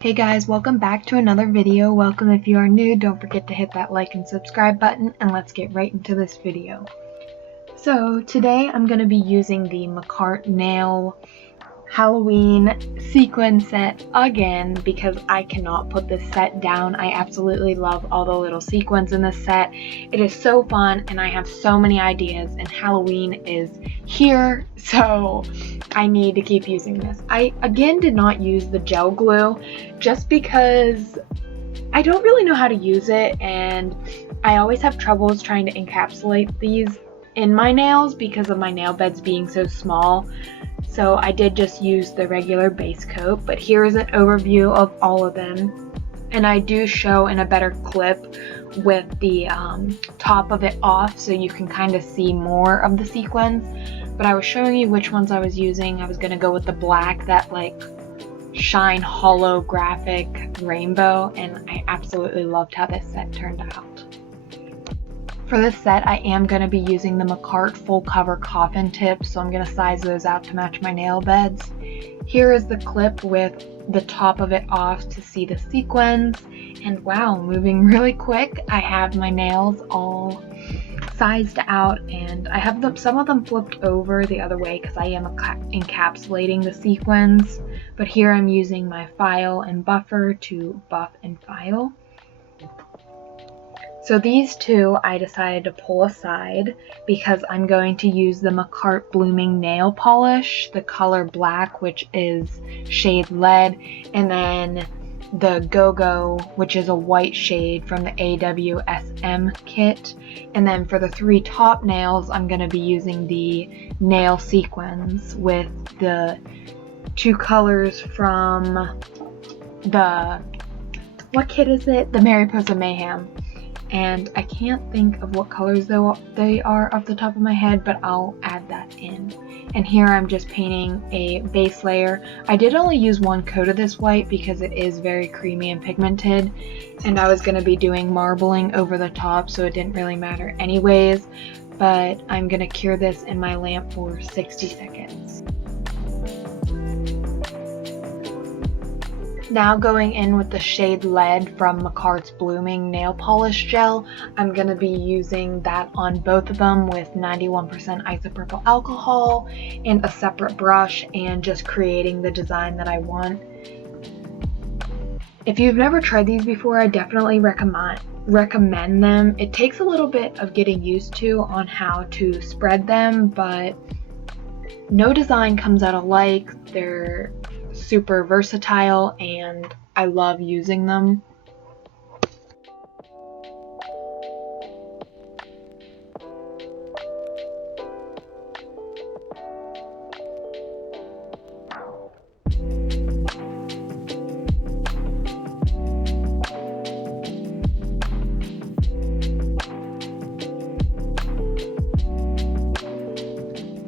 Hey guys, welcome back to another video. Welcome if you are new. Don't forget to hit that like and subscribe button, and let's get right into this video. So today I'm going to be using the Makartt'S Nail Halloween sequin set again because I cannot put this set down. I absolutely love all the little sequins in this set. It is so fun and I have so many ideas, and Halloween is here, so I need to keep using this. I again did not use the gel glue just because I don't really know how to use it, and I always have troubles trying to encapsulate these in my nails because of my nail beds being so small. So I did just use the regular base coat, but here is an overview of all of them. And I do show in a better clip with the top of it off so you can kind of see more of the sequins. But I was showing you which ones I was using. I was going to go with the black, that like shine holographic rainbow, and I absolutely loved how this set turned out. For this set, I am going to be using the Makartt'S full cover coffin tips, so I'm going to size those out to match my nail beds. Here is the clip with the top of it off to see the sequins, and wow, moving really quick. I have my nails all sized out, and I have some of them flipped over the other way because I am encapsulating the sequins, but here I'm using my file and buffer to buff and file. So these two I decided to pull aside because I'm going to use the Makartt'S Blooming Nail Polish, the color black, which is shade lead, and then the Go-Go, which is a white shade from the AWSM kit. And then for the three top nails, I'm going to be using the nail sequins with the two colors from the, what kit is it? The Mariposa Mayhem. And I can't think of what colors they are off the top of my head, but I'll add that in. And here I'm just painting a base layer. I did only use one coat of this white because it is very creamy and pigmented, and I was going to be doing marbling over the top, so it didn't really matter anyways, but I'm going to cure this in my lamp for 60 seconds. Now going in with the shade Lead from Makartt'S Blooming Nail Polish Gel, I'm going to be using that on both of them with 91% isopropyl alcohol and a separate brush, and just creating the design that I want. If you've never tried these before, I definitely recommend them. It takes a little bit of getting used to on how to spread them, but no design comes out alike. They're super versatile and I love using them.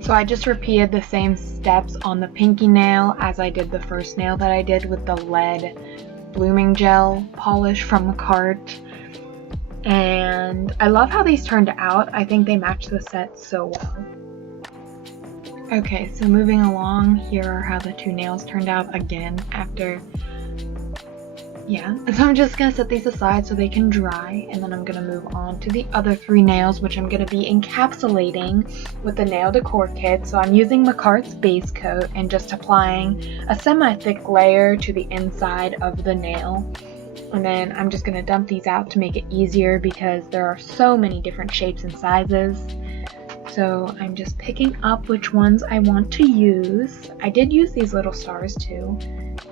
So I just repeated the same steps on the pinky nail as I did the first nail that I did with the lead blooming gel polish from Makartt'S. And I love how these turned out. I think they match the set so well. Okay, so moving along, here are how the two nails turned out again after. So I'm just going to set these aside so they can dry, and then I'm going to move on to the other three nails, which I'm going to be encapsulating with the nail decor kit. So I'm using Makartt'S base coat and just applying a semi-thick layer to the inside of the nail. And then I'm just going to dump these out to make it easier because there are so many different shapes and sizes. So I'm just picking up which ones I want to use. I did use these little stars too.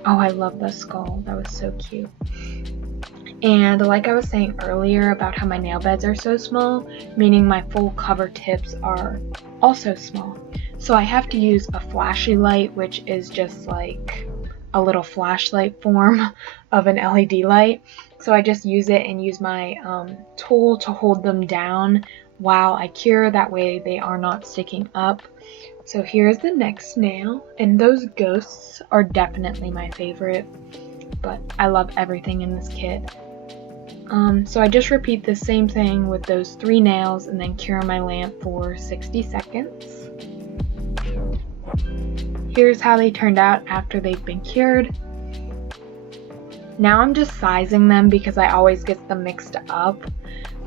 Oh, I love the skull. That was so cute. And like I was saying earlier about how my nail beds are so small, meaning my full cover tips are also small. So I have to use a flashy light, which is just like a little flashlight form of an LED light. So I just use it and use my tool to hold them down while I cure. That way they are not sticking up. So here's the next nail, and those ghosts are definitely my favorite, but I love everything in this kit. So I just repeat the same thing with those three nails and then cure my lamp for 60 seconds. Here's how they turned out after they've been cured. Now I'm just sizing them because I always get them mixed up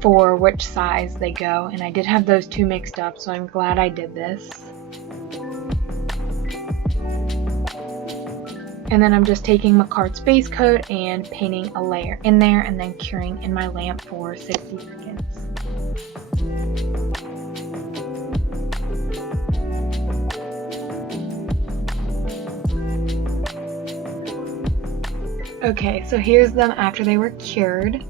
for which size they go, and I did have those two mixed up, so I'm glad I did this. And then I'm just taking Makartt'S base coat and painting a layer in there and then curing in my lamp for 60 seconds. Okay, so here's them after they were cured.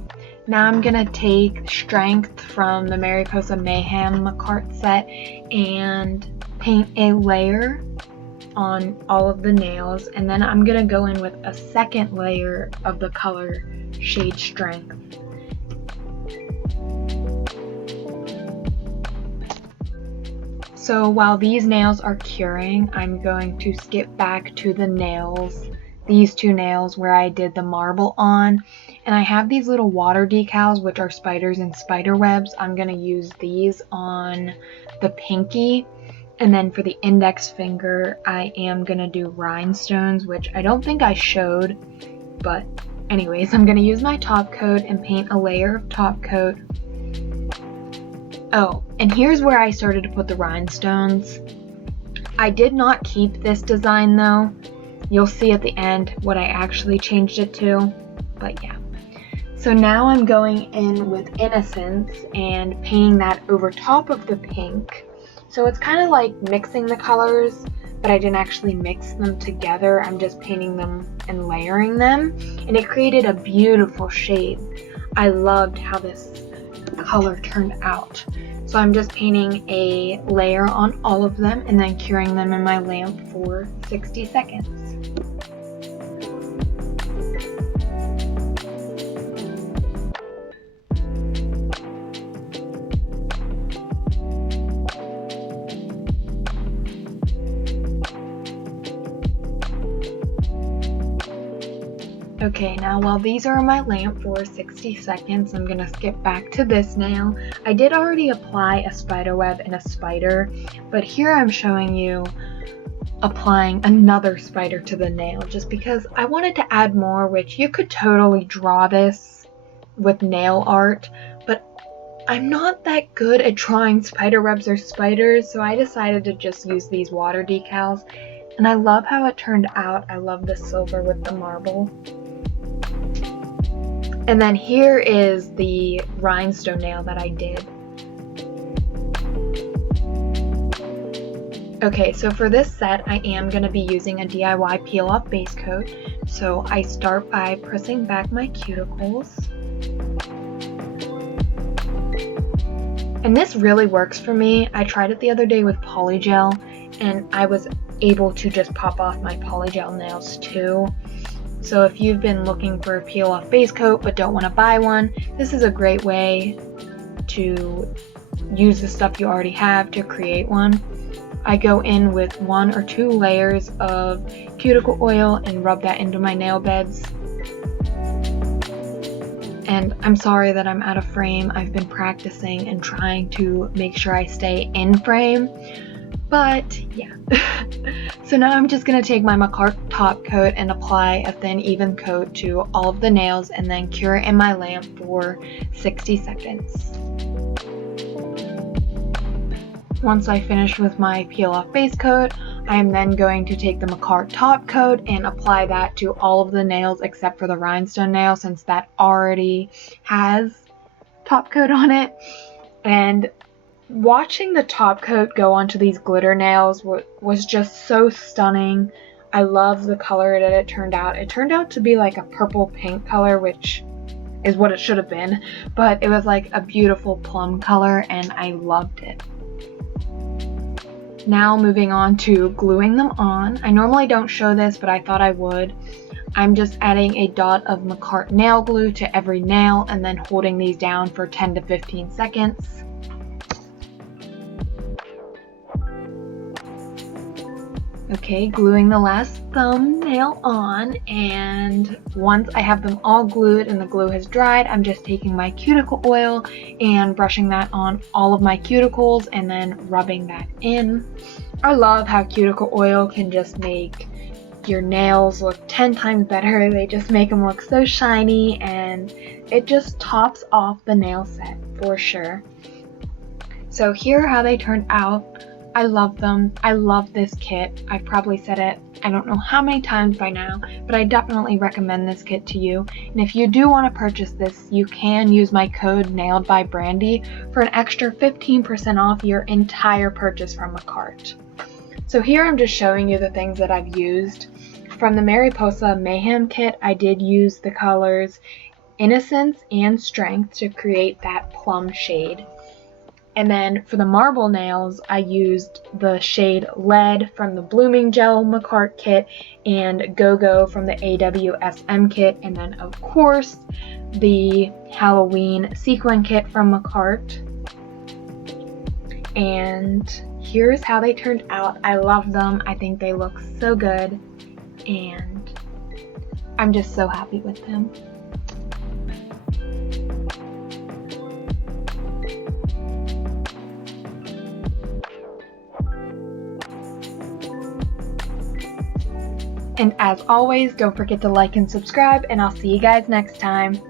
Now I'm gonna take Strength from the Mariposa Mayhem Makartt'S set and paint a layer on all of the nails, and then I'm gonna go in with a second layer of the color shade Strength. So while these nails are curing, I'm going to skip back to the nails, these two nails where I did the marble on, and I have these little water decals which are spiders and spider webs. I'm gonna use these on the pinky. And then for the index finger, I am gonna do rhinestones, which I don't think I showed, but anyways, I'm gonna use my top coat and paint a layer of top coat. Oh, and here's where I started to put the rhinestones. I did not keep this design though. You'll see at the end what I actually changed it to, but yeah. So now I'm going in with Innocence and painting that over top of the pink. So it's kind of like mixing the colors, but I didn't actually mix them together. I'm just painting them and layering them, and it created a beautiful shade. I loved how this color turned out. So I'm just painting a layer on all of them and then curing them in my lamp for 60 seconds. Okay, now while these are on my lamp for 60 seconds, I'm gonna skip back to this nail. I did already apply a spider web and a spider, but here I'm showing you applying another spider to the nail just because I wanted to add more, which you could totally draw this with nail art, but I'm not that good at drawing spider webs or spiders, so I decided to just use these water decals, and I love how it turned out. I love the silver with the marble. And then here is the rhinestone nail that I did. Okay, so for this set, I am going to be using a DIY peel-off base coat. So I start by pressing back my cuticles. And this really works for me. I tried it the other day with polygel, and I was able to just pop off my polygel nails too. So if you've been looking for a peel-off base coat but don't want to buy one, this is a great way to use the stuff you already have to create one. I go in with 1 or 2 layers of cuticle oil and rub that into my nail beds. And I'm sorry that I'm out of frame. I've been practicing and trying to make sure I stay in frame. But yeah. So now I'm just going to take my Makartt top coat and apply a thin even coat to all of the nails and then cure it in my lamp for 60 seconds. Once I finish with my peel off base coat, I am then going to take the Makartt top coat and apply that to all of the nails except for the rhinestone nail, since that already has top coat on it. And watching the top coat go onto these glitter nails was just so stunning. I love the color that it turned out. It turned out to be like a purple pink color, which is what it should have been, but it was like a beautiful plum color and I loved it. Now moving on to gluing them on. I normally don't show this, but I thought I would. I'm just adding a dot of Makartt nail glue to every nail and then holding these down for 10 to 15 seconds. Okay, gluing the last thumbnail on, and once I have them all glued and the glue has dried, I'm just taking my cuticle oil and brushing that on all of my cuticles and then rubbing that in. I love how cuticle oil can just make your nails look 10 times better. They just make them look so shiny, and it just tops off the nail set for sure. So here are how they turned out. I love them. I love this kit. I've probably said it I don't know how many times by now, but I definitely recommend this kit to you. And if you do want to purchase this, you can use my code NAILEDBYBRANDI for an extra 15% off your entire purchase from Makartt'S. So here I'm just showing you the things that I've used. From the Mariposa Mayhem kit, I did use the colors Innocence and Strength to create that plum shade. And then for the marble nails, I used the shade Lead from the Blooming Gel Makartt kit and Go-Go from the AWSM kit. And then, of course, the Halloween Sequin kit from Makartt. And here's how they turned out. I love them. I think they look so good. And I'm just so happy with them. And as always, don't forget to like and subscribe, and I'll see you guys next time.